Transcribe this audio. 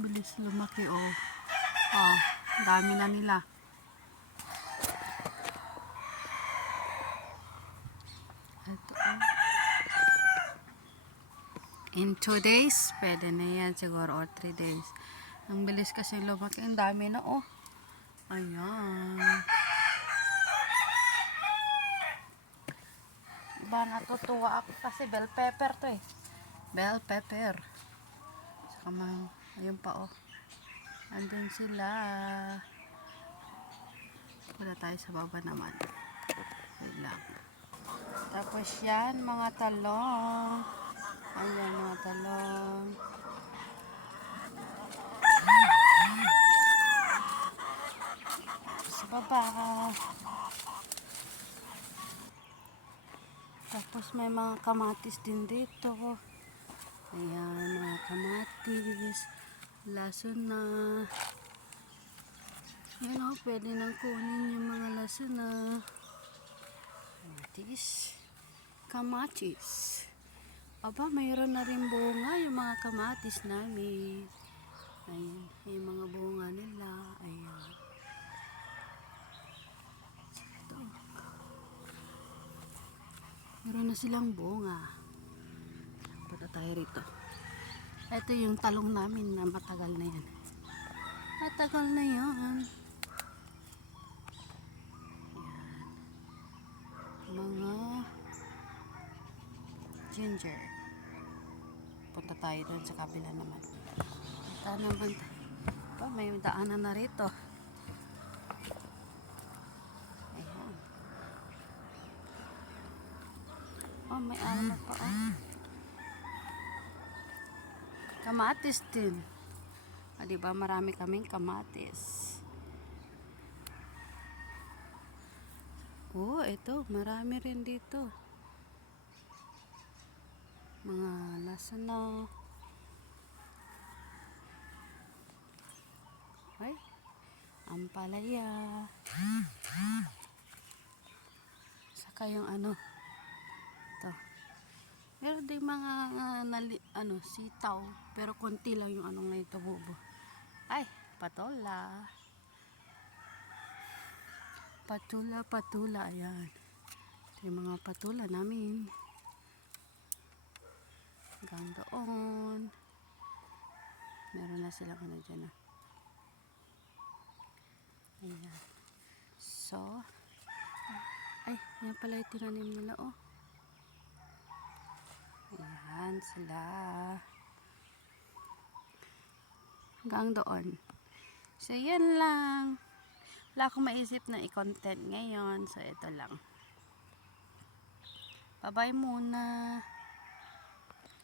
Bilis lumaki oh. Dami na nila. Ito oh. In 2 days, pwede na yan siguro, or 3 days. Ang bilis kasi lumaki. Ang dami na oh. Ayan. Diba natutuwa ako kasi bell pepper to eh. Bell pepper. Saka ayun pa oh. Andun sila. Wala tayo sa baba naman. Wait lang. Tapos yan, mga talong. Ayan, mga talong. Sa baba. Tapos may mga kamatis din dito. Ayan, mga kamatis. Laso na. Ayan o, pwede nang kunin yung mga laso na. Kamatis. Kamatis. Aba, mayroon na rin bunga yung mga kamatis namin. Ayan, yung mga bunga nila. Ayan. Ito. Meron na silang bunga. Punta tayo rito. Ito yung talong namin na matagal na yan. Matagal na yan. Ayan. Mga ginger. Punta tayo doon sa kabila naman. Punta naman. May daanan na rito. Ayan. May alamat pa kamatis din. Diba marami kaming kamatis. Ito, marami rin dito. Mga lasa na. Ay, ampalaya. Saka yung ito. Meron din mga sitaw, pero konti lang yung na ito bubo. Ay, patola. Patula, ayan. Ito yung mga patula namin. Hanggang doon. Meron na silang dyan na. Ayan. So, yan pala yung tinanim nila oh. Ayan sila. Hanggang doon. So, yan lang. Wala akong maisip na i-content ngayon. So, ito lang. Bye-bye muna.